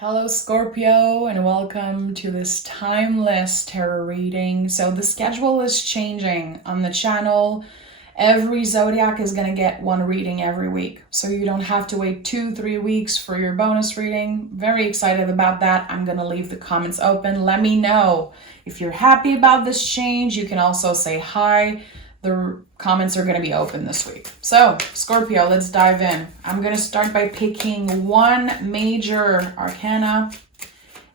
Hello, Scorpio, and welcome to this timeless tarot reading. So the schedule is changing on the channel. Every zodiac is going to get one reading every week. So you don't have to wait 2-3 weeks for your bonus reading. Very excited about that. I'm going to leave the comments open. Let me know if you're happy about this change. You can also say hi. The comments are going to be open this week. So, Scorpio, let's dive in. I'm going to start by picking one major arcana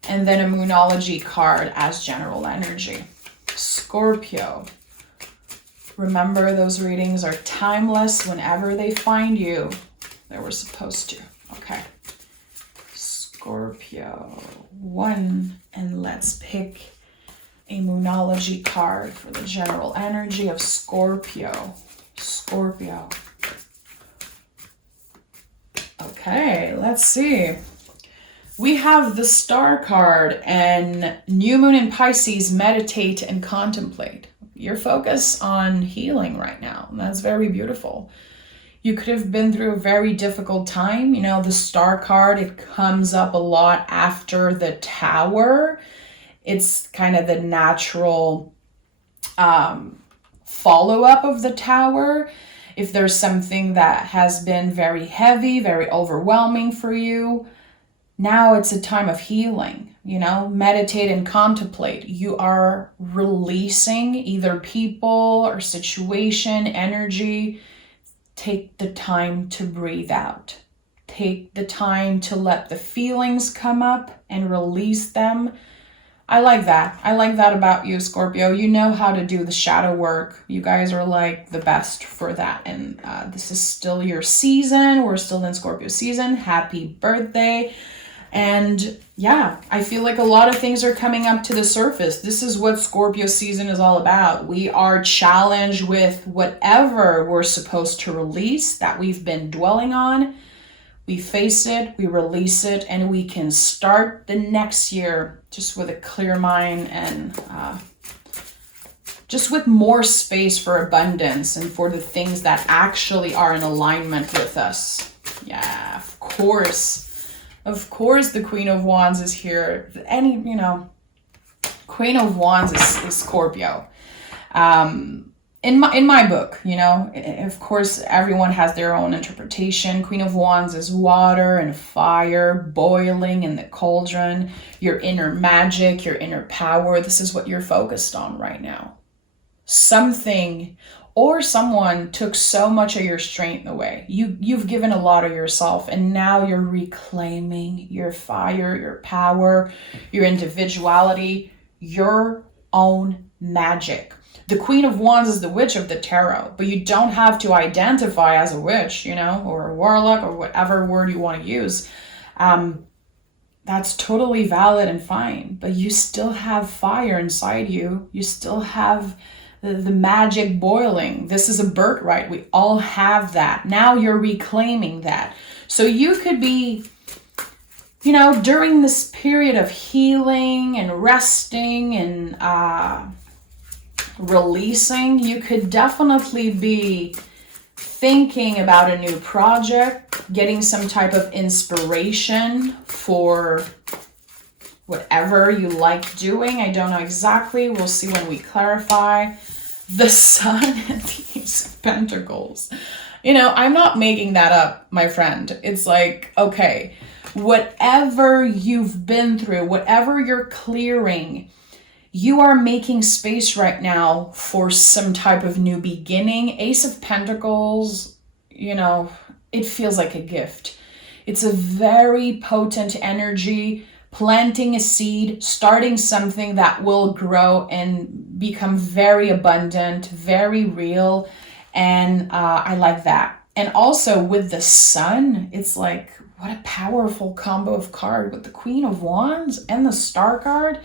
and then a Moonology card as general energy. Scorpio, remember those readings are timeless whenever they find you. They were supposed to. Okay. Scorpio, one, and let's pick a Moonology card for the general energy of Scorpio. Scorpio. Okay, let's see. We have the Star card and New Moon in Pisces, meditate and contemplate. Your focus on healing right now. That's very beautiful. You could have been through a very difficult time. You know, the Star card, it comes up a lot after the Tower. It's kind of the natural follow-up of the Tower. If there's something that has been very heavy, very overwhelming for you, now it's a time of healing. You know, meditate and contemplate. You are releasing either people or situation, energy. Take the time to breathe out. Take the time to let the feelings come up and release them. I like that. I like that about you, Scorpio. You know how to do the shadow work. You guys are like the best for that. And this is still your season. We're still in Scorpio season. Happy birthday. And yeah, I feel like a lot of things are coming up to the surface. This is what Scorpio season is all about. We are challenged with whatever we're supposed to release that we've been dwelling on. We face it, we release it, and we can start the next year just with a clear mind and just with more space for abundance and for the things that actually are in alignment with us. Yeah, of course. Of course, the Queen of Wands is here. Queen of Wands is Scorpio. In my book, you know, of course, everyone has their own interpretation. Queen of Wands is water and fire, boiling in the cauldron, your inner magic, your inner power. This is what you're focused on right now. Something or someone took so much of your strength away. You've given a lot of yourself, and now you're reclaiming your fire, your power, your individuality, your own magic. The Queen of Wands is the witch of the tarot, but you don't have to identify as a witch, you know, or a warlock, or whatever word you want to use. That's totally valid and fine, but you still have fire inside you. You still have the magic boiling. This is a birthright. We all have that. Now you're reclaiming that. So you could be, you know, during this period of healing and resting and releasing, you could definitely be thinking about a new project, getting some type of inspiration for whatever you like doing. I don't know exactly. We'll see when we clarify. The Sun and the Ace of Pentacles. You know, I'm not making that up, my friend. It's like, okay, whatever you've been through, whatever you're clearing, you are making space right now for some type of new beginning. Ace of Pentacles, you know, it feels like a gift. It's a very potent energy, planting a seed, starting something that will grow and become very abundant, very real. And I like that. And also with the Sun, it's like, what a powerful combo of card with the Queen of Wands and the Star card.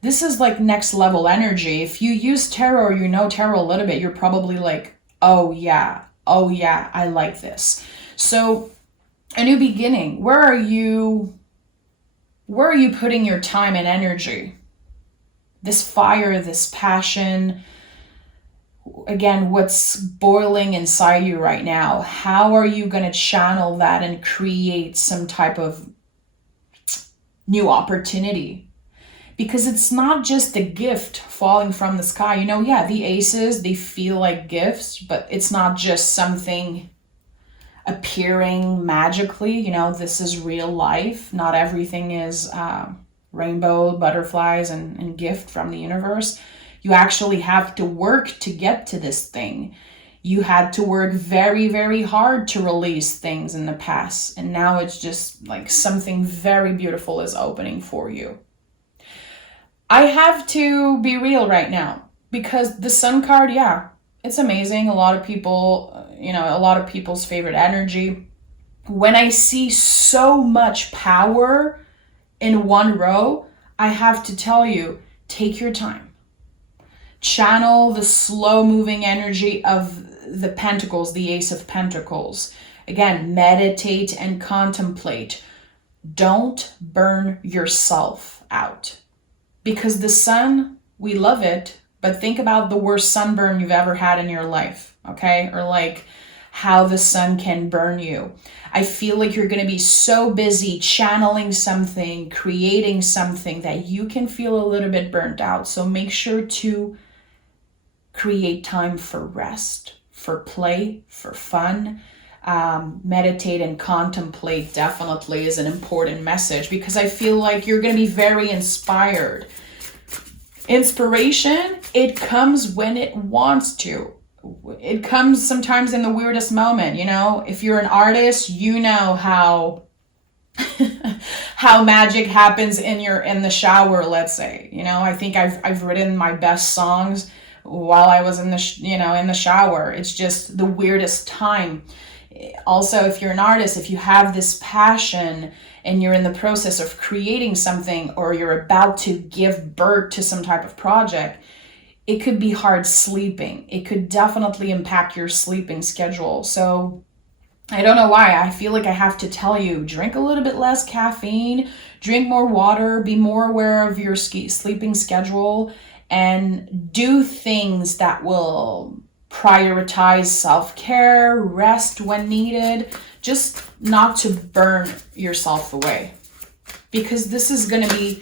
This is like next level energy. If you use tarot or you know tarot a little bit, you're probably like, oh yeah, I like this. So a new beginning. Where are you putting your time and energy? This fire, this passion, again, what's boiling inside you right now? How are you going to channel that and create some type of new opportunity. Because it's not just a gift falling from the sky. You know, yeah, the aces, they feel like gifts, but it's not just something appearing magically. You know, this is real life. Not everything is rainbow, butterflies, and gift from the universe. You actually have to work to get to this thing. You had to work very, very hard to release things in the past. And now it's just like something very beautiful is opening for you. I have to be real right now because the Sun card, yeah, it's amazing. A lot of people, a lot of people's favorite energy. When I see so much power in one row, I have to tell you, take your time. Channel the slow moving energy of the Pentacles, the Ace of Pentacles. Again, meditate and contemplate. Don't burn yourself out. Because the sun, we love it, but think about the worst sunburn you've ever had in your life, okay? Or like how the sun can burn you. I feel like you're going to be so busy channeling something, creating something that you can feel a little bit burnt out. So make sure to create time for rest, for play, for fun. Meditate and contemplate definitely is an important message because I feel like you're going to be very inspired. Inspiration, it comes when it wants to. It comes sometimes in the weirdest moment, you know. If you're an artist, you know how how magic happens in the shower, let's say. You know, I think I've written my best songs while I was in the shower. It's just the weirdest time. Also, if you're an artist, if you have this passion and you're in the process of creating something or you're about to give birth to some type of project, it could be hard sleeping. It could definitely impact your sleeping schedule. So I don't know why. I feel like I have to tell you, drink a little bit less caffeine, drink more water, be more aware of your sleeping schedule, and do things that will prioritize self-care, rest when needed, just not to burn yourself away. Because this is going to be,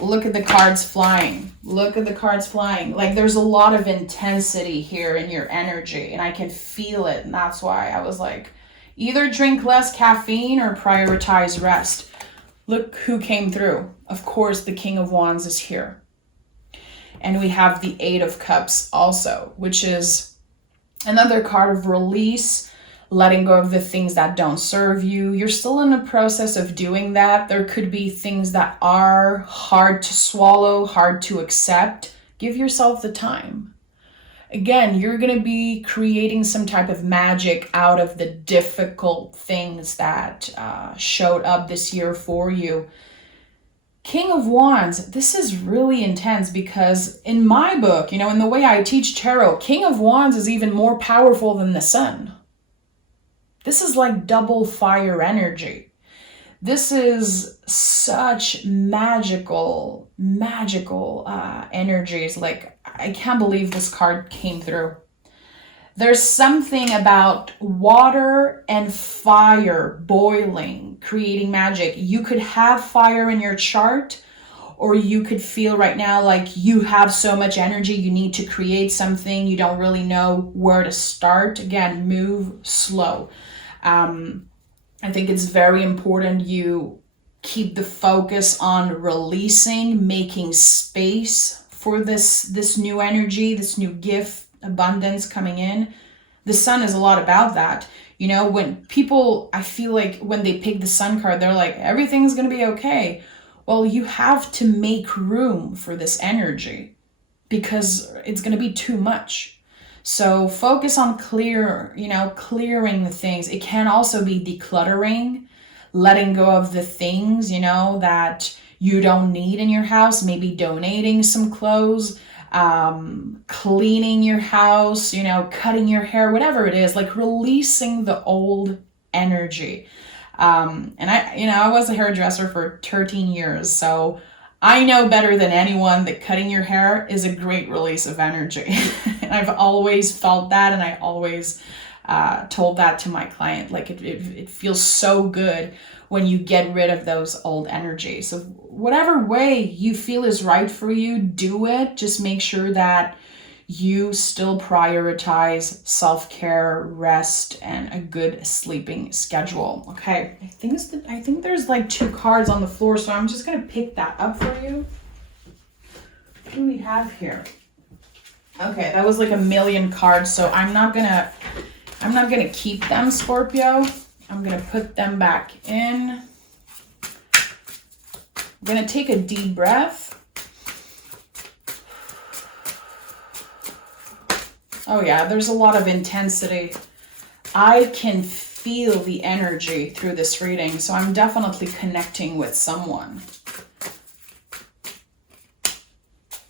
look at the cards flying. Look at the cards flying. Like there's a lot of intensity here in your energy and I can feel it. And that's why I was like, either drink less caffeine or prioritize rest. Look who came through. Of course, the King of Wands is here. And we have the Eight of Cups also, which is another card of release, letting go of the things that don't serve you. You're still in the process of doing that. There could be things that are hard to swallow, hard to accept. Give yourself the time. Again, you're going to be creating some type of magic out of the difficult things that showed up this year for you. King of Wands, this is really intense because in my book, in the way I teach tarot, King of Wands is even more powerful than the sun. This is like double fire energy. This is such magical energies. Like, I can't believe this card came through. There's something about water and fire boiling, creating magic. You could have fire in your chart, or you could feel right now like you have so much energy, you need to create something, you don't really know where to start. Again, move slow. I think it's very important you keep the focus on releasing, making space for this new energy, this new gift, abundance coming in. The sun is a lot about that. When people, I feel like when they pick the sun card, they're like, everything's going to be okay. Well, you have to make room for this energy because it's going to be too much. So focus on clearing the things. It can also be decluttering, letting go of the things, that you don't need in your house, maybe donating some clothes, cleaning your house, cutting your hair, whatever it is, like releasing the old energy. And I was a hairdresser for 13 years, so I know better than anyone that cutting your hair is a great release of energy. And I've always felt that, and I always told that to my client. Like it feels so good when you get rid of those old energies. So whatever way you feel is right for you, do it. Just make sure that you still prioritize self-care, rest, and a good sleeping schedule. Okay, I think there's like 2 cards on the floor, so I'm just gonna pick that up for you. What do we have here? Okay, that was like a million cards, so I'm not gonna keep them, Scorpio. I'm gonna put them back in. I'm gonna take a deep breath. Oh yeah, there's a lot of intensity. I can feel the energy through this reading, so I'm definitely connecting with someone.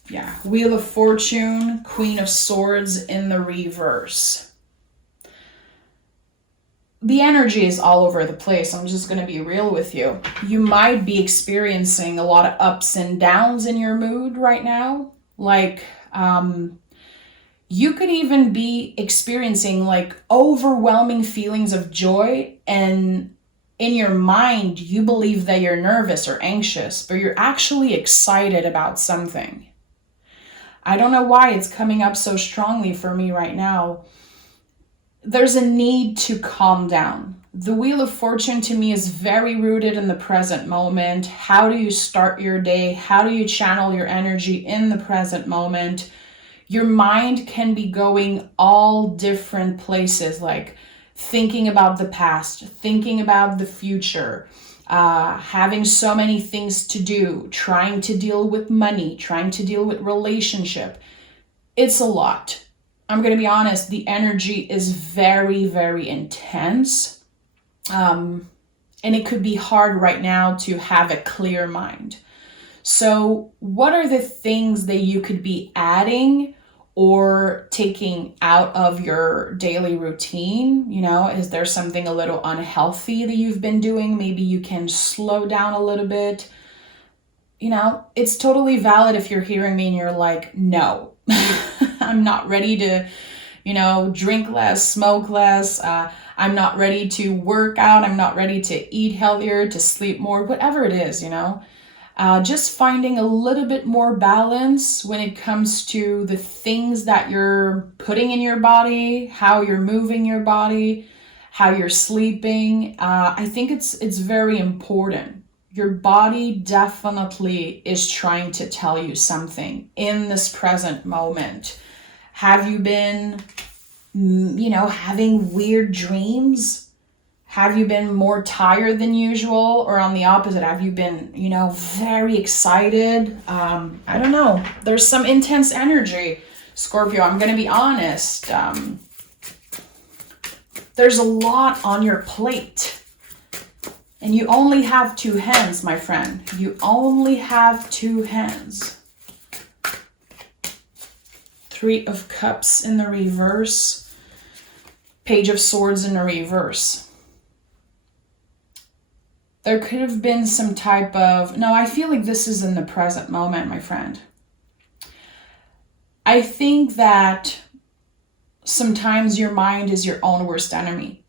Yeah, Wheel of Fortune, Queen of Swords in the reverse. The energy is all over the place. I'm just going to be real with you. You might be experiencing a lot of ups and downs in your mood right now. Like, you could even be experiencing like overwhelming feelings of joy, and in your mind, you believe that you're nervous or anxious, but you're actually excited about something. I don't know why it's coming up so strongly for me right now. There's a need to calm down. The Wheel of Fortune to me is very rooted in the present moment. How do you start your day? How do you channel your energy in the present moment? Your mind can be going all different places, like thinking about the past, thinking about the future, having so many things to do, trying to deal with money, trying to deal with relationship. It's a lot. I'm going to be honest, the energy is very, very intense. And it could be hard right now to have a clear mind. So what are the things that you could be adding or taking out of your daily routine? You know, is there something a little unhealthy that you've been doing? Maybe you can slow down a little bit. You know, it's totally valid if you're hearing me and you're like, no, I'm not ready to, drink less, smoke less. I'm not ready to work out. I'm not ready to eat healthier, to sleep more, whatever it is, just finding a little bit more balance when it comes to the things that you're putting in your body, how you're moving your body, how you're sleeping. I think it's very important. Your body definitely is trying to tell you something in this present moment. Have you been, having weird dreams? Have you been more tired than usual? Or on the opposite, have you been, very excited? I don't know. There's some intense energy, Scorpio. I'm going to be honest. There's a lot on your plate. And you only have 2 hands, my friend. You only have 2 hands. 3 of Cups in the reverse. Page of Swords in the reverse. There could have been some type of... No, I feel like this is in the present moment, my friend. I think that sometimes your mind is your own worst enemy.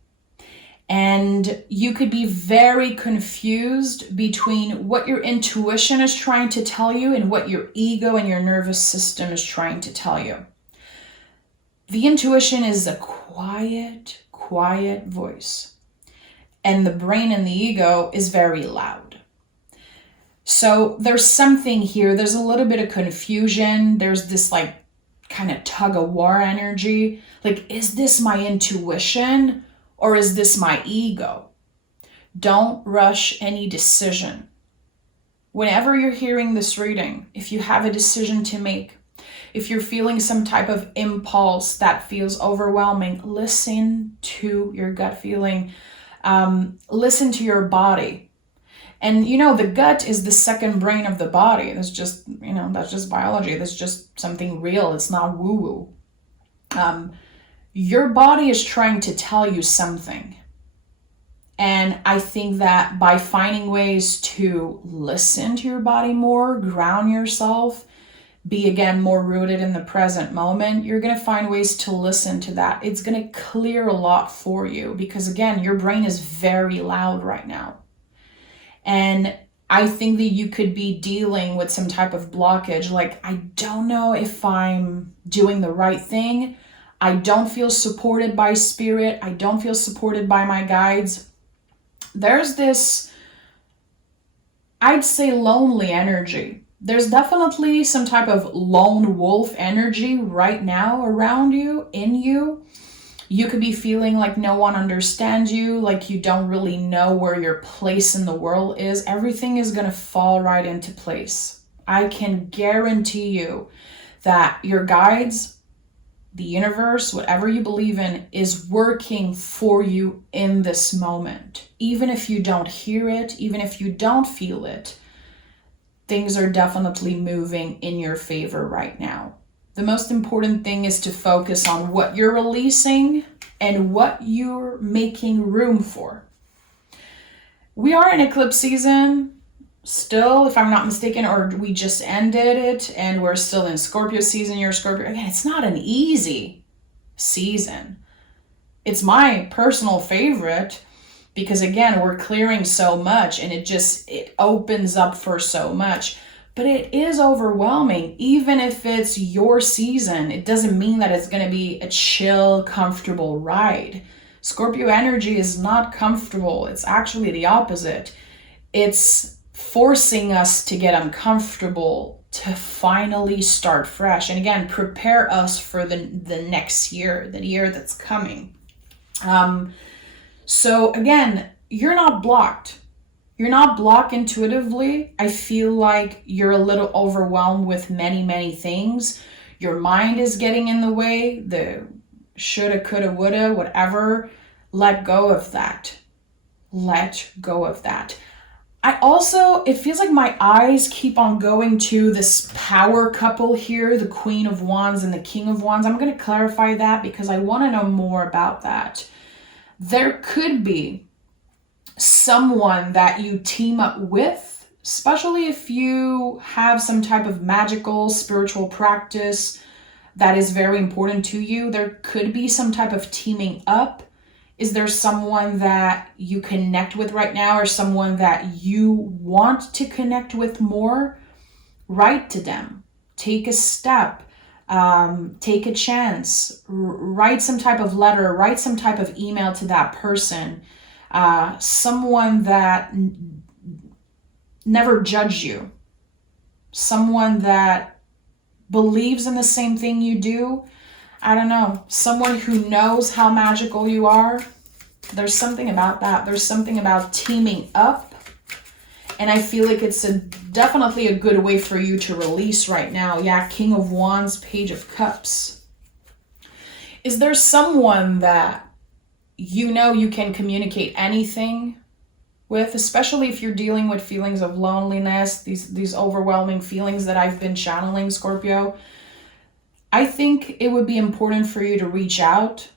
And you could be very confused between what your intuition is trying to tell you and what your ego and your nervous system is trying to tell you. The intuition is a quiet voice. And the brain and the ego is very loud. So there's something here. There's a little bit of confusion. There's this like kind of tug of war energy. Like, is this my intuition? Or is this my ego? Don't rush any decision. Whenever you're hearing this reading, if you have a decision to make, if you're feeling some type of impulse that feels overwhelming, listen to your gut feeling. Listen to your body. And the gut is the second brain of the body. That's just, that's just biology. That's just something real. It's not woo-woo. Your body is trying to tell you something. And I think that by finding ways to listen to your body more, ground yourself, be again more rooted in the present moment, you're going to find ways to listen to that. It's going to clear a lot for you because again, your brain is very loud right now. And I think that you could be dealing with some type of blockage. Like, I don't know if I'm doing the right thing. I don't feel supported by spirit. I don't feel supported by my guides. There's this, I'd say, lonely energy. There's definitely some type of lone wolf energy right now around you, in you. You could be feeling like no one understands you, like you don't really know where your place in the world is. Everything is going to fall right into place. I can guarantee you that your guides, the universe, whatever you believe in, is working for you in this moment. Even if you don't hear it, even if you don't feel it, things are definitely moving in your favor right now. The most important thing is to focus on what you're releasing and what you're making room for. We are in eclipse season still, if I'm not mistaken, or we just ended it and we're still in Scorpio season. You're Scorpio. Again, it's not an easy season. It's my personal favorite because, again, we're clearing so much and it opens up for so much. But it is overwhelming. Even if it's your season, it doesn't mean that it's going to be a chill, comfortable ride. Scorpio energy is not comfortable. It's actually the opposite. It's forcing us to get uncomfortable, to finally start fresh. And again, prepare us for the next year, the year that's coming. So again, you're not blocked. You're not blocked intuitively. I feel like you're a little overwhelmed with many, many things. Your mind is getting in the way, the shoulda, coulda, woulda, whatever. Let go of that. Let go of that. It feels like my eyes keep on going to this power couple here, the Queen of Wands and the King of Wands. I'm going to clarify that because I want to know more about that. There could be someone that you team up with, especially if you have some type of magical, spiritual practice that is very important to you. There could be some type of teaming up. Is there someone that you connect with right now or someone that you want to connect with more? Write to them. Take a step. Take a chance. Write some type of letter. Write some type of email to that person. Someone that never judge you. Someone that believes in the same thing you do. I don't know, someone who knows how magical you are. There's something about that. There's something about teaming up. And I feel like it's definitely a good way for you to release right now. Yeah, King of Wands, Page of Cups. Is there someone that you know you can communicate anything with, especially if you're dealing with feelings of loneliness, these overwhelming feelings that I've been channeling, Scorpio? I think it would be important for you to reach out.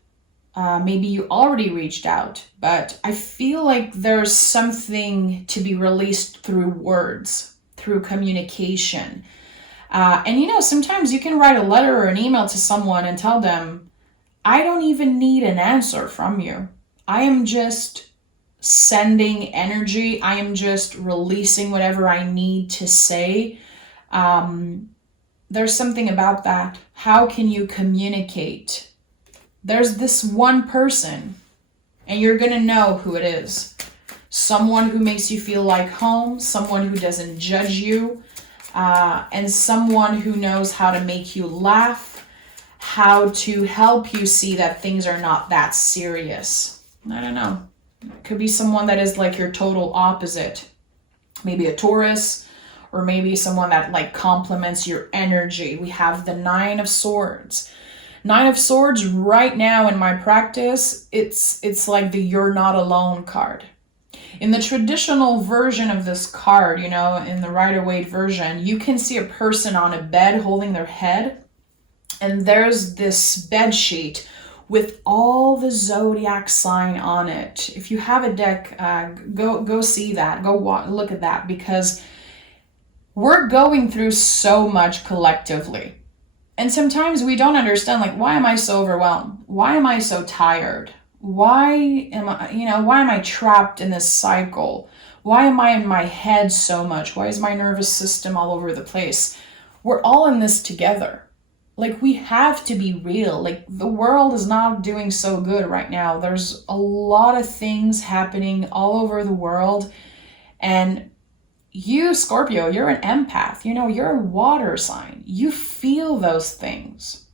Maybe you already reached out, but I feel like there's something to be released through words, through communication. And sometimes you can write a letter or an email to someone and tell them, I don't even need an answer from you. I am just sending energy. I am just releasing whatever I need to say. There's something about that. How can you communicate? There's this one person, and you're going to know who it is. Someone who makes you feel like home, someone who doesn't judge you, and someone who knows how to make you laugh, how to help you see that things are not that serious. I don't know. It could be someone that is like your total opposite. Maybe a Taurus, or maybe someone that complements your energy. We have the Nine of Swords. Nine of Swords right now in my practice, it's like the You're Not Alone card. In the traditional version of this card, in the Rider-Waite version, you can see a person on a bed holding their head, and there's this bed sheet with all the zodiac sign on it. If you have a deck, go see that. Go look at that, because we're going through so much collectively. And sometimes we don't understand, why am I so overwhelmed? Why am I so tired? Why am I trapped in this cycle? Why am I in my head so much? Why is my nervous system all over the place? We're all in this together. Like, we have to be real. Like, the world is not doing so good right now. There's a lot of things happening all over the world. And you, Scorpio, you're an empath. You're a water sign. You feel those things.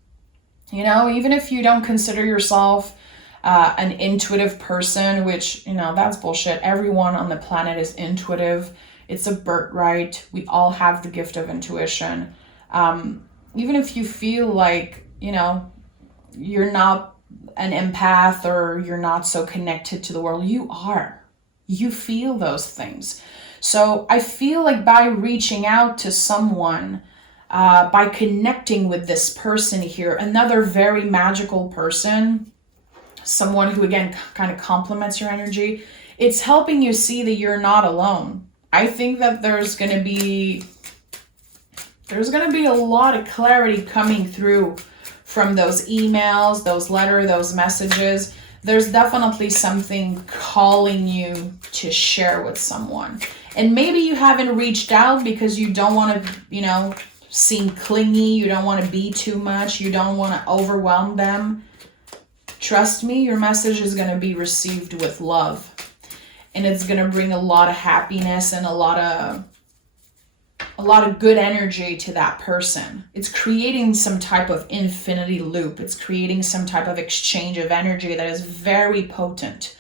Even if you don't consider yourself an intuitive person, which, that's bullshit. Everyone on the planet is intuitive. It's a birthright. We all have the gift of intuition. Even if you feel like, you're not an empath or you're not so connected to the world, you are. You feel those things. So I feel like by reaching out to someone, by connecting with this person here, another very magical person, someone who, again, kind of complements your energy, it's helping you see that you're not alone. I think that there's going to be a lot of clarity coming through from those emails, those letters, those messages. There's definitely something calling you to share with someone. And maybe you haven't reached out because you don't want to, seem clingy. You don't want to be too much. You don't want to overwhelm them. Trust me, your message is going to be received with love. And it's going to bring a lot of happiness and a lot of good energy to that person. It's creating some type of infinity loop. It's creating some type of exchange of energy that is very potent.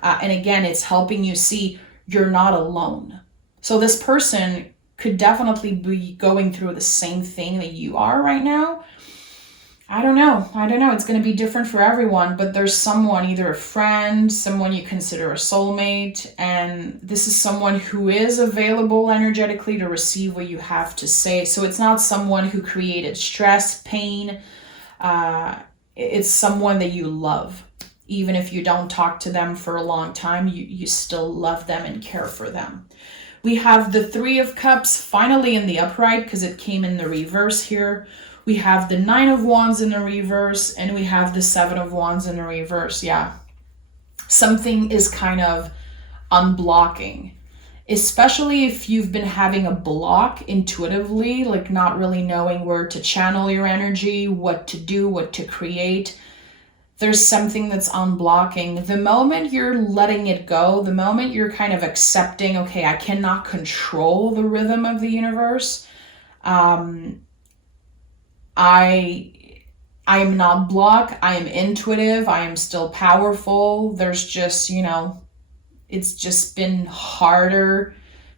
And again, it's helping you see you're not alone. So this person could definitely be going through the same thing that you are right now. I don't know. It's going to be different for everyone, but there's someone, either a friend, someone you consider a soulmate, and this is someone who is available energetically to receive what you have to say. So it's not someone who created stress, pain. It's someone that you love. Even if you don't talk to them for a long time, you still love them and care for them. We have the Three of Cups finally in the upright because it came in the reverse here. We have the Nine of Wands in the reverse, and we have the Seven of Wands in the reverse. Yeah. Something is kind of unblocking, especially if you've been having a block intuitively, like not really knowing where to channel your energy, what to do, what to create. There's something that's unblocking. The moment you're letting it go, the moment you're kind of accepting, okay, I cannot control the rhythm of the universe. I am not blocked. I am intuitive. I am still powerful. There's just, it's just been harder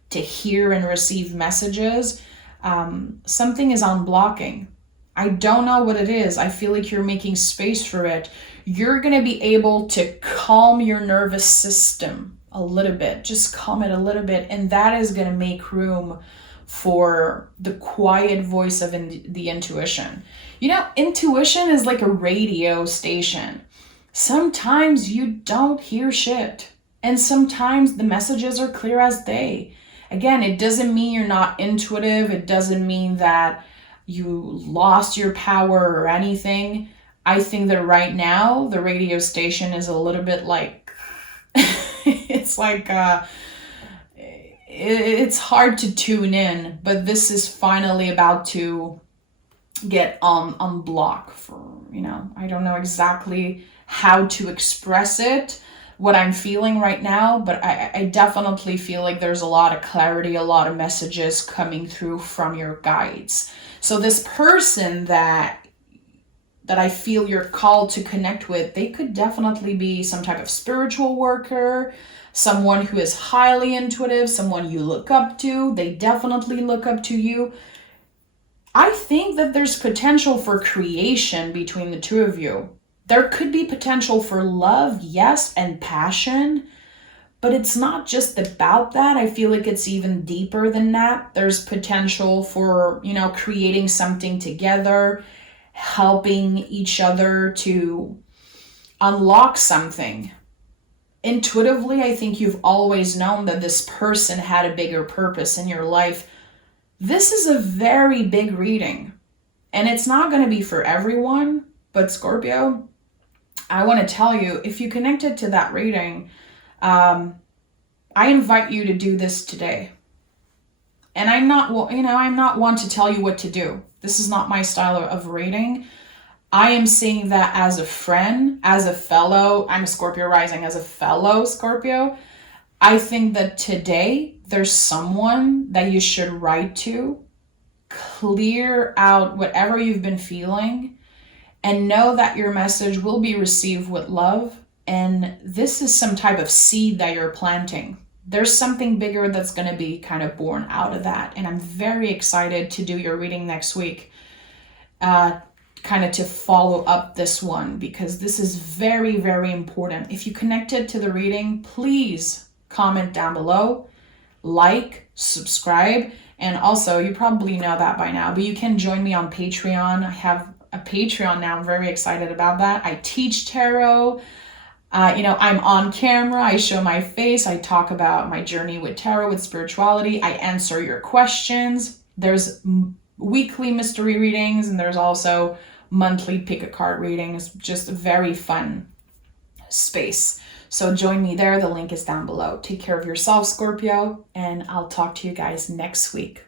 to hear and receive messages. Something is unblocking. I don't know what it is. I feel like you're making space for it. You're going to be able to calm your nervous system a little bit. Just calm it a little bit. And that is going to make room for the quiet voice of the intuition. Intuition is like a radio station. Sometimes you don't hear shit. And sometimes the messages are clear as day. Again, it doesn't mean you're not intuitive. It doesn't mean that you lost your power or anything. I think that right now the radio station is a little bit like, it's like, it's hard to tune in, but this is finally about to get unblocked for, I don't know exactly how to express it, what I'm feeling right now, but I definitely feel like there's a lot of clarity, a lot of messages coming through from your guides. So this person that I feel you're called to connect with, they could definitely be some type of spiritual worker, someone who is highly intuitive, someone you look up to. They definitely look up to you. I think that there's potential for creation between the two of you. There could be potential for love, yes, and passion, but it's not just about that. I feel like it's even deeper than that. There's potential for, creating something together, helping each other to unlock something. Intuitively, I think you've always known that this person had a bigger purpose in your life. This is a very big reading, and it's not going to be for everyone, but Scorpio, I want to tell you, if you connected to that reading, I I invite you to do this today. And I'm not one to tell you what to do. This is not my style of reading. I am seeing that as a friend, as a fellow, I'm a Scorpio rising, as a fellow Scorpio. I think that today there's someone that you should write to, clear out whatever you've been feeling, and know that your message will be received with love. And this is some type of seed that you're planting. There's something bigger that's going to be kind of born out of that. And I'm very excited to do your reading next week, kind of to follow up this one, because this is very, very important. If you connected to the reading, please comment down below, like, subscribe, and also, you probably know that by now, but you can join me on Patreon. I have a Patreon now. I'm very excited about that. I teach tarot. I'm on camera, I show my face, I talk about my journey with tarot, with spirituality, I answer your questions. There's weekly mystery readings, and there's also monthly pick a card readings. Just a very fun space. So join me there. The link is down below. Take care of yourself, Scorpio, and I'll talk to you guys next week.